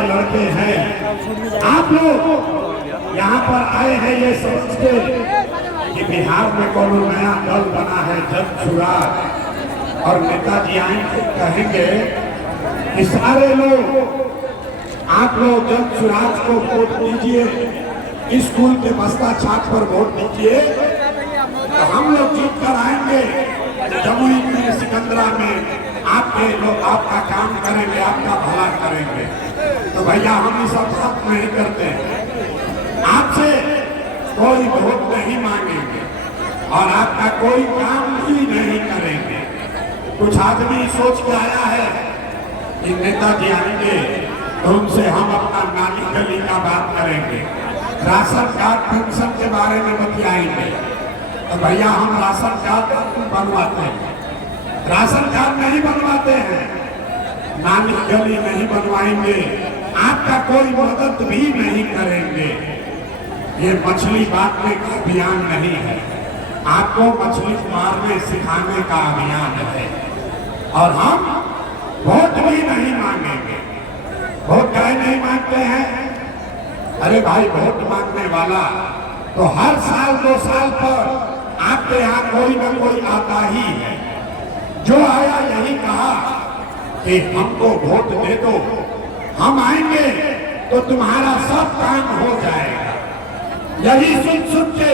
के लड़के हैं। आप लोग यहाँ पर आए हैं ये समझ के कि बिहार में कौन नया दल बना है जन सुराज, और नेताजी आएंगे कहेंगे कि सारे लोग आप लोग जन सुराज को वोट दीजिए, स्कूल के बस्ता छाप पर वोट दीजिए, तो हम लोग जीत कर आएंगे जमुई में, सिकंदरा में आपके लोग आपका काम करेंगे, आपका भला करेंगे। तो भैया हम ये सब बात नहीं करते, आपसे कोई वोट नहीं मांगेंगे और आपका कोई काम भी नहीं करेंगे। कुछ आदमी सोच के आया है कि नेताजी आएंगे तो उनसे हम अपना नाली गली का बात करेंगे, राशन कार्ड पेंशन के बारे में बतियाएंगे। तो भैया हम राशन कार्ड बनवाते हैं, राशन कार्ड नहीं बनवाते हैं, नाली गली नहीं बनवाएंगे, आपका कोई मदद भी नहीं करेंगे। ये मछली बांटने का अभियान नहीं है, आपको मछली मारने सिखाने का अभियान है। और हम वोट भी नहीं मांगेंगे। वोट काहे नहीं मांगते हैं? अरे भाई, वोट मांगने वाला तो हर साल 2 साल पर आपके यहाँ कोई न कोई आता ही है। जो आया यही कहा कि हमको वोट दे दो, हम आएंगे तो तुम्हारा सब काम हो जाएगा। यही सुन के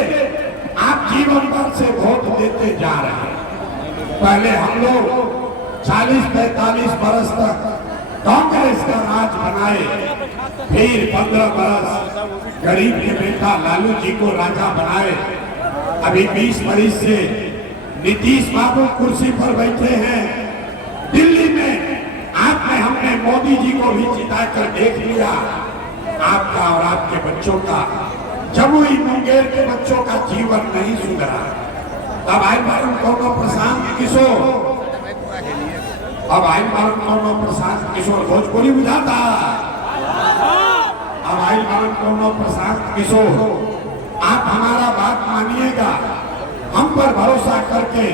आप जीवन भर से वोट देते जा रहे हैं। पहले हम लोग 40-45 बरस तक कांग्रेस का राज बनाए, फिर 15 बरस गरीब के बेटा लालू जी को राजा बनाए। अभी 20 बरस से नीतीश बाबू कुर्सी पर बैठे हैं दिल्ली में। आपने हमने मोदी जी को भी जिताकर देख लिया। आपका और आपके बच्चों का, जमुई मुंगेर के बच्चों का जीवन नहीं सुधरा। अब आई मालूम कौन प्रशांत किशोर, अब आई मालूम कौन प्रशांत किशोर भोजपुरी बुझाता, अब आई मालूम कौन प्रशांत किशोर। आप हमारा बात मानिएगा, हम पर भरोसा करके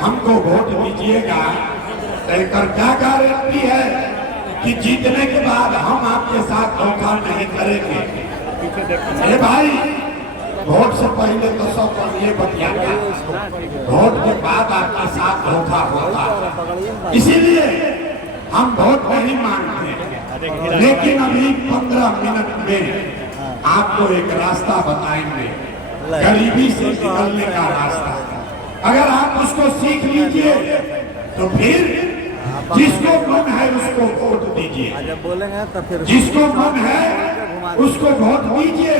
हमको वोट दीजिएगा। कहकर क्या गारंटी है कि जीतने के बाद हम आपके साथ धोखा नहीं करेंगे? अरे भाई, वोट से पहले तो सब ये बतियाएगा, वोट के बाद आपके साथ धोखा होगा। इसीलिए हम वोट नहीं मांगते, लेकिन अभी 15 मिनट में आपको एक रास्ता बताएंगे, गरीबी से निकलने का रास्ता। अगर आप उसको सीख लीजिए तो फिर जिसको मन है उसको वोट दीजिए, बोलेंगे तो फिर जिसको मन है उसको वोट दीजिए।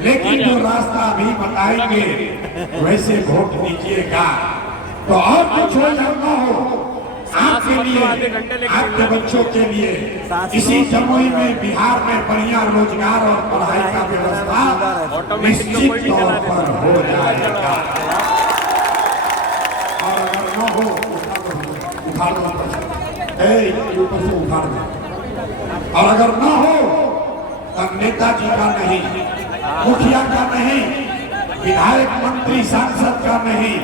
लेकिन जो रास्ता अभी बताएंगे वैसे वोट दीजिएगा। तो और कुछ हो या न हो, आपके लिए, आपके बच्चों के लिए इसी जमुई में, बिहार में बढ़िया रोजगार और पढ़ाई का व्यवस्था निश्चित तौर पर हो जाएगा। और अगर न हो, उखाड़ दो, ऊपर से उखाड़ दो। और अगर न हो तो नेताजी का नहीं, मुखिया का नहीं, विधायक मंत्री सांसद का नहीं,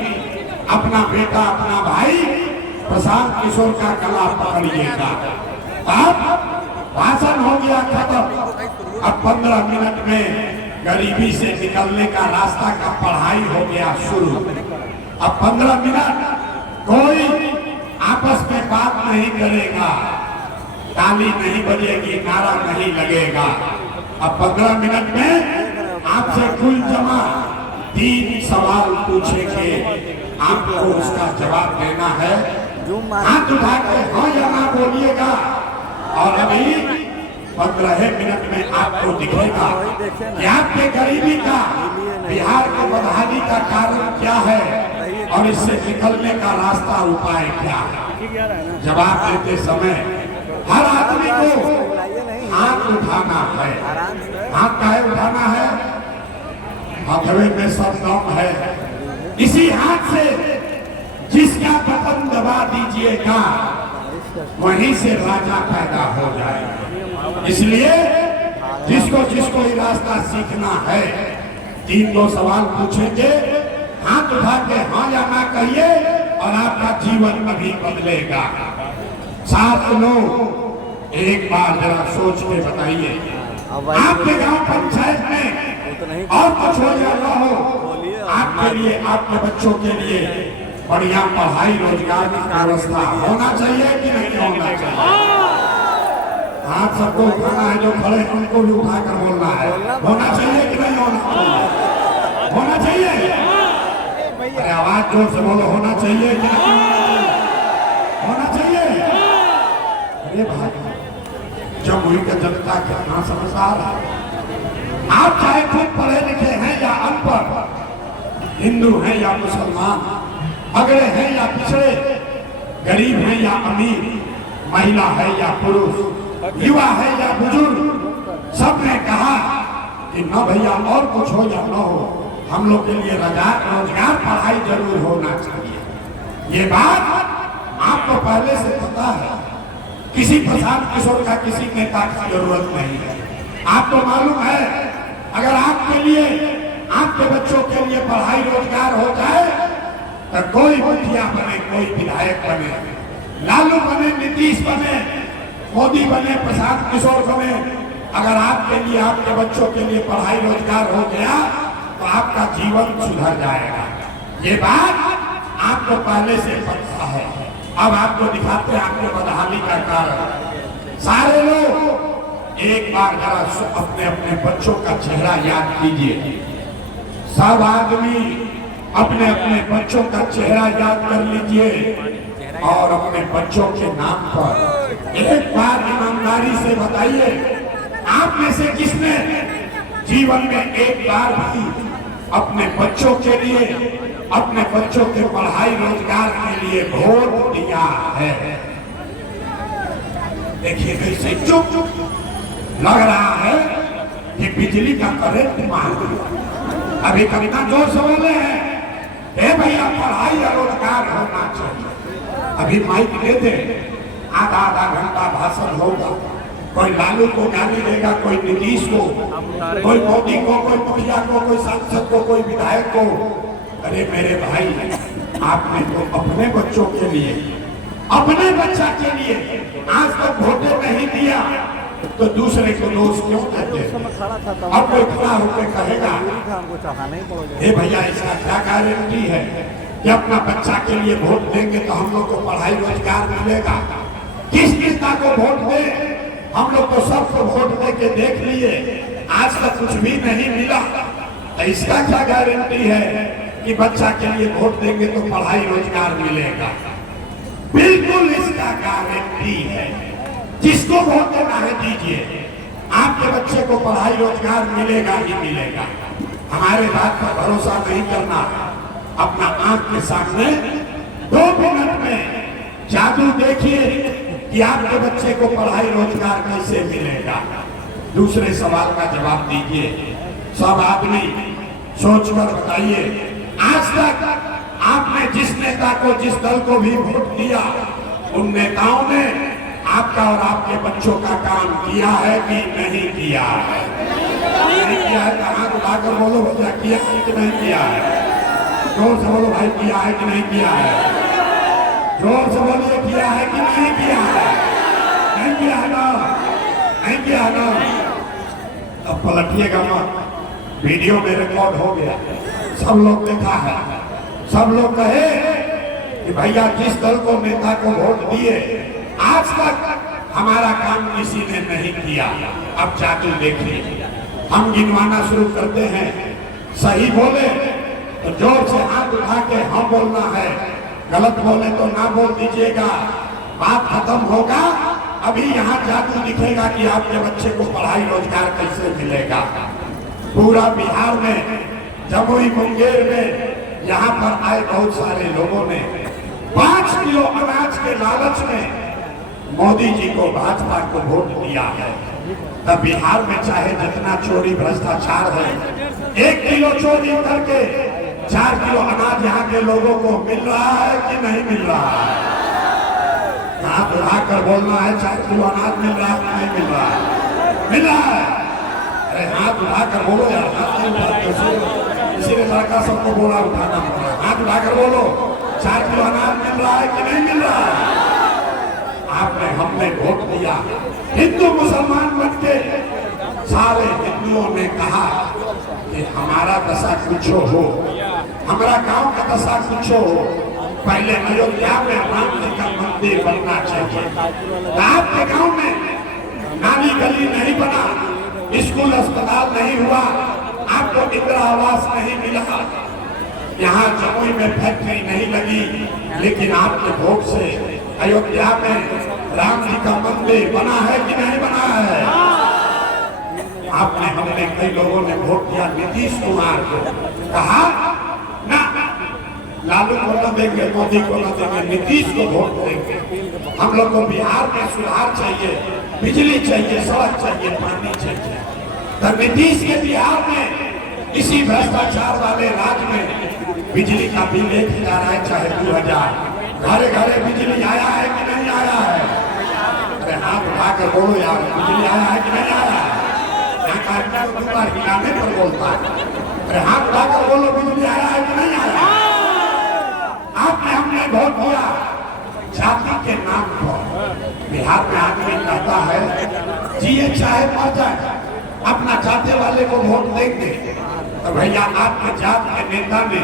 अपना बेटा, अपना भाई प्रशांत किशोर का गला पकड़िएगा। अब भाषण हो गया खत्म। अब 15 मिनट में गरीबी से निकलने का रास्ता का पढ़ाई हो गया शुरू। अब 15 मिनट कोई आपस में बात नहीं करेगा, ताली नहीं बजेगी, नारा नहीं लगेगा। अब 15 मिनट में आपसे कुल जमा 3 सवाल पूछेंगे, आपको उसका जवाब देना है। हाथ उठा के हाँ या ना बोलिएगा। और अभी 15 मिनट में आपको दिखेगा कि आपके गरीबी का, बिहार के बदहाली का कारण क्या है और इससे निकलने का रास्ता, उपाय क्या है। जवाब देते समय हर आदमी को हाथ उठाना है। हाथ काहे उठाना है? हथवे में सब दम है। इसी हाथ से जिसका बटन दबा दीजिएगा वहीं से राजा पैदा हो जाएगा। इसलिए जिसको जिसको ये रास्ता सीखना है, 3 सवाल पूछेंगे, हाथ उठा के हाँ या ना कहिए और आपका जीवन अभी बदलेगा। 7 लोग एक बार जरा सोच के बताइए, आपके गांव पंचायत में और कुछ हो या ना हो, आपके लिए, आपके बच्चों के लिए बढ़िया पढ़ाई रोजगार की व्यवस्था होना चाहिए कि नहीं होना चाहिए? आप सबको उठाना है, जो खड़े हैं उनको भी उठाकर बोलना है, होना चाहिए कि नहीं होना चाहिए? होना चाहिए। अरे आवाज जोर से बोलो, होना चाहिए कि नहीं होना चाहिए? अरे भाई, जमुई का जनता कितना समझदार है। आप चाहे खुद पढ़े लिखे हैं या अनपढ़, हिंदू हैं या मुसलमान, अगड़े हैं या पिछड़े, गरीब हैं या अमीर, महिला है या पुरुष, युवा है या बुजुर्ग, सबने कहा कि न भैया और कुछ हो या न हो, हम लोग के लिए रोजगार पढ़ाई जरूर होना चाहिए। ये बात आपको पहले से पता है, किसी प्रशांत किशोर का, किसी नेता की जरूरत नहीं है। आपको मालूम है, अगर आपके लिए, आपके बच्चों के लिए पढ़ाई रोजगार हो जाए तो कोई मुखिया बने, कोई विधायक बने, लालू बने, नीतीश बने, मोदी बने, प्रशांत किशोर बने, अगर आपके लिए, आपके बच्चों के लिए पढ़ाई रोजगार हो गया तो आपका जीवन सुधर जाएगा। ये बात आपको पहले से पता है। अब आपको दिखाते हैं आपके बदहाली का कारण। सारे लोग एक बार जरा अपने अपने बच्चों का चेहरा याद कीजिए। सब आदमी अपने अपने बच्चों का चेहरा याद कर लीजिए और अपने बच्चों के नाम पर एक बार ईमानदारी से बताइए, आप में से किसने जीवन में एक बार भी अपने बच्चों के लिए, अपने बच्चों के पढ़ाई रोजगार के लिए वोट दिया है? देखिए कैसे चुप लग रहा है कि बिजली का करंट मार दिया। अभी कितना जोर से बोले हैं, हे भैया पढ़ाई या रोजगार होना चाहिए। अभी माइक दे दे, आधा आधा घंटा भाषण होगा, कोई लालू को गाली देगा, कोई नीतीश को, कोई मोदी को, कोई मुखिया को, कोई सांसद को, कोई विधायक को। अरे मेरे भाई, आपने तो अपने बच्चों के लिए, अपने बच्चा के लिए आज तक वोट नहीं दिया, तो दूसरे को दोष क्यों देते? अब कोई खड़ा होकर कहेगा, हे भैया इसका क्या गारंटी है कि अपना बच्चा के लिए वोट देंगे तो हम लोग को पढ़ाई रोजगार मिलेगा? किस नेता को वोट दे? हम लोग तो सबको वोट दे के देख लिए, आज तक कुछ भी नहीं मिला। तो इसका क्या गारंटी है कि बच्चा के लिए वोट देंगे तो पढ़ाई रोजगार मिलेगा? बिल्कुल इसका गारंटी है। जिसको वोट देना है दीजिए, आपके बच्चे को पढ़ाई रोजगार मिलेगा ही मिलेगा। हमारे बात पर भरोसा नहीं करना, अपना आंख के सामने 2 मिनट में जादू देखिए कि आपके बच्चे को पढ़ाई रोजगार कैसे मिलेगा। दूसरे सवाल का जवाब दीजिए। सब आदमी सोचकर बताइए, आज तक आपने जिस नेता को, जिस दल को भी वोट दिया, उन नेताओं ने आपका और आपके बच्चों का काम किया है कि नहीं किया है? नहीं किया है तो हाथ उठाकर बोलो भैया, किया है कि नहीं किया है? जोर से बोलो भाई, किया है कि नहीं किया है? जोर से बोलिए, किया है कि नहीं किया है? नहीं किया है ना? नहीं किया है ना? अब पलटिएगा मत, वीडियो में रिकॉर्ड हो गया, सब लोग देखा है। सब लोग कहे कि भैया जिस दल को, नेता को वोट दिए, आज तक हमारा काम किसी ने नहीं किया। अब जादू देखिए, हम गिनवाना शुरू करते हैं, सही बोले तो जोर से हाथ उठा के हम बोलना है, गलत बोले तो ना बोल दीजिएगा, बात खत्म होगा। अभी यहाँ जादू दिखेगा कि आपके बच्चे को पढ़ाई रोजगार कैसे मिलेगा। पूरा बिहार में, जमुई मुंगेर में, यहाँ पर आए बहुत सारे लोगों ने 5 किलो अनाज के लालच में मोदी जी को, भाजपा को वोट दिया है। तब बिहार में चाहे जितना चोरी भ्रष्टाचार है, 1 किलो चोरी करके 4 किलो अनाज यहाँ के लोगों को मिल रहा है कि नहीं मिल रहा है? हाथ उठाकर बोलना है, 4 किलो अनाज मिल रहा है कि नहीं मिल रहा है? मिल रहा है। अरे हाथ उठाकर बोलो यार, हाथ नहीं उठाते, इसीलिए लड़का सबको बोला उठाना पड़ रहा है। हाथ उठाकर बोलो, 4 किलो अनाज मिल रहा है कि नहीं मिल रहा है? आपने हमने वोट दिया। हिंदू मुसलमान बन के सारे हिंदुओं ने कहा कि हमारा दशा कुछ हो, हमारा गांव का दशा कुछ हो। पहले अयोध्या में राम जी का मंदिर बनना चाहिए। आपके गांव में नाली गली नहीं बना, स्कूल अस्पताल नहीं हुआ, आपको इंदिरा आवास नहीं मिला, यहाँ जमुई में फैक्ट्री नहीं लगी, लेकिन आपके वोट से अयोध्या में राम जी का मंदिर बना है कि नहीं बना है? आपने हमने कई लोगों ने वोट दिया नीतीश कुमार को, कहा ना लालू को न देंगे, मोदी को न देंगे, नीतीश को वोट देंगे। हम लोग को बिहार में सुधार चाहिए, बिजली चाहिए, सड़क चाहिए, पानी चाहिए। तो नीतीश के बिहार में इसी भ्रष्टाचार वाले राज्य में बिजली का बिल 1000 है चाहे 2000, घरे घरे बिजली आया है कि नहीं आया है? अरे हाथ उठाकर बोलो यार, बिजली आया है कि नहीं आया है? यहाँ का दो बार हिलाने पर बोलता है। अरे हाथ उठाकर बोलो, बिजली आया है कि नहीं आया? आपने हमने वोट दिया जाति के नाम पर। बिहार में आदमी कहता है जिए चाहे मर जाए, अपना चाहते वाले को वोट देंगे। तो भैया आपके जात के नेता ने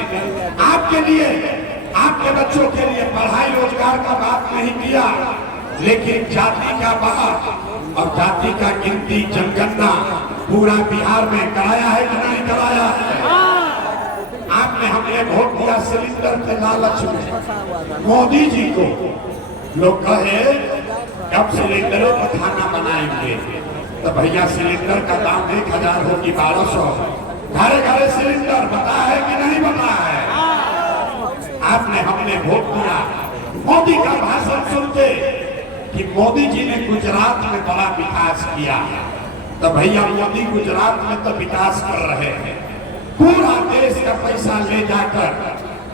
आपके लिए, आपके बच्चों के लिए पढ़ाई रोजगार का बात नहीं किया, लेकिन जाति का बात और जाति का गिनती जनगणना पूरा बिहार में कराया है कि नहीं कराया है? आपने हमने वोट दिया सिलेंडर के लालच में मोदी जी को। लोग कहे कब सिलेंडरों पर खाना बनाएंगे, तो भैया सिलेंडर का दाम 1000 हो कि 1200, घरे घरे सिलेंडर बता है कि नहीं बता है? आपने हमने वोट दिया मोदी का भाषण सुनते कि मोदी जी ने गुजरात में बड़ा विकास किया। तो भैया मोदी गुजरात में तो विकास कर रहे हैं, पूरा देश का पैसा ले जाकर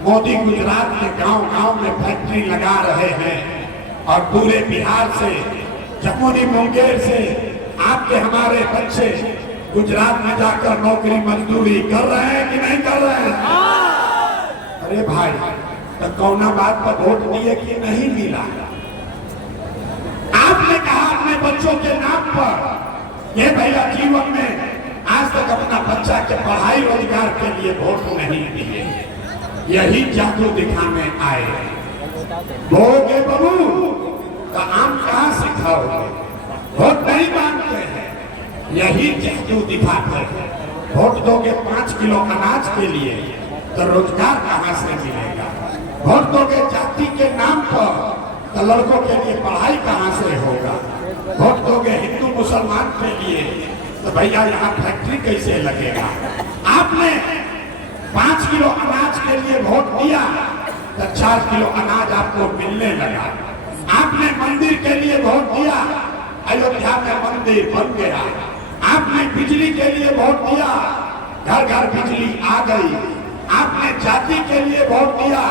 मोदी गुजरात के गांव गांव में फैक्ट्री लगा रहे हैं, और पूरे बिहार से, जमुई मुंगेर से आपके हमारे बच्चे गुजरात में जाकर नौकरी मजदूरी कर रहे हैं कि नहीं कर रहे हैं? अरे भाई, तो कौना बात पर वोट दिए कि नहीं मिला? आपने कहा अपने बच्चों के नाम पर, ये भैया जीवन में आज तक अपना बच्चा के पढ़ाई रोजगार के लिए वोट नहीं दिए, यही जादू दिखाने आए। बोगे बबू का आम कहाँ सिखाओगे? वोट नहीं मांगते हैं, यही जादू दिखाते हैं। वोट दोगे 5 किलो अनाज के लिए, तो रोजगार कहाँ से मिलेगा? वोट दोगे जाति के नाम पर, तो लड़कों के लिए पढ़ाई कहाँ से होगा? वोट दोगे हिंदू मुसलमान के लिए, तो भैया यहाँ फैक्ट्री कैसे लगेगा? आपने 5 किलो अनाज के लिए वोट दिया, तो 4 किलो अनाज आपको मिलने लगा। आपने मंदिर के लिए वोट दिया, अयोध्या में मंदिर बन गया। आपने बिजली के लिए वोट दिया, घर घर बिजली आ गई। आपने जाति के लिए वोट दिया,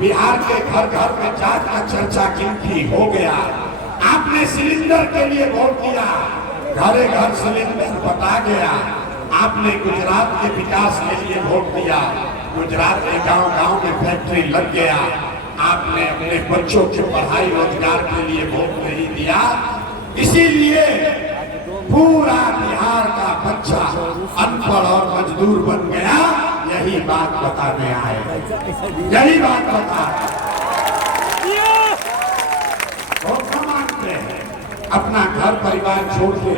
बिहार के घर घर में जात का चर्चा गिनती हो गया। आपने सिलेंडर के लिए वोट दिया, घरे घर सिलेंडर बता गया। आपने गुजरात के विकास के लिए वोट दिया, गुजरात के गांव गांव में फैक्ट्री लग गया। आपने अपने बच्चों के पढ़ाई रोजगार के लिए वोट नहीं दिया, इसीलिए पूरा बिहार का बच्चा अनपढ़ और मजदूर बन गया। यही बात बताने आए, यही बात बता। वोट न मांगते हैं, अपना घर परिवार छोड़ के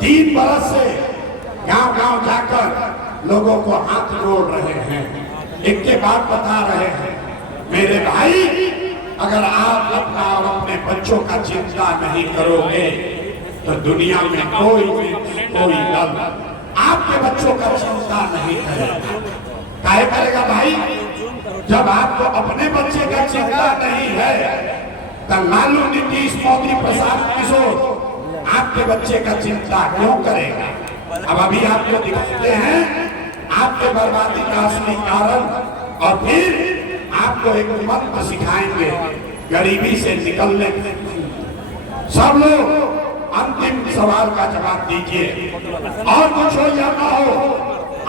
3 बरस से गांव गांव जाकर लोगों को हाथ जोड़ रहे हैं, एक के बाद बता रहे हैं। मेरे भाई, अगर आप अपना और अपने बच्चों का चिंता नहीं करोगे, तो दुनिया में कोई दल आपके बच्चों का चिंता नहीं करेगा। काहे करेगा भाई? जब आपको अपने बच्चे का चिंता नहीं है, तो लालू, नीतीश, मोदी, प्रशांत किशोर आपके बच्चे का चिंता क्यों करेगा? अब अभी आपको दिखाते हैं आपके बर्बादी का असली कारण, और फिर आपको एक मंत्र सिखाएंगे गरीबी से निकलने। सब लोग अंतिम सवाल का जवाब दीजिए, और कुछ हो या ना हो,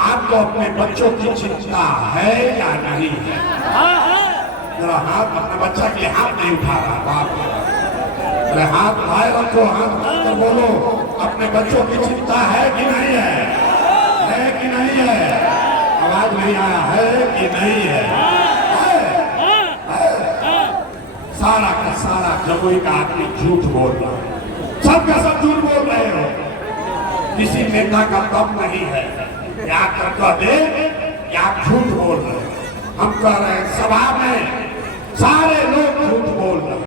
आपको अपने बच्चों की चिंता है या नहीं है? जरा हाथ, अपने बच्चा के हाथ नहीं उठा रहा, बाप अरे हाथ भाई रखो, हाथ रखकर बोलो, अपने बच्चों की चिंता है कि नहीं है? है कि नहीं है? आवाज नहीं आया, है कि नहीं है? सारा का सारा जमुई का आदमी झूठ बोल रहा है, सब का सब झूठ बोल रहे हो। किसी नेता का दम नहीं है, या कर दे या झूठ बोल रहे। हम कह रहे हैं सभा में सारे लोग झूठ बोल रहे हैं।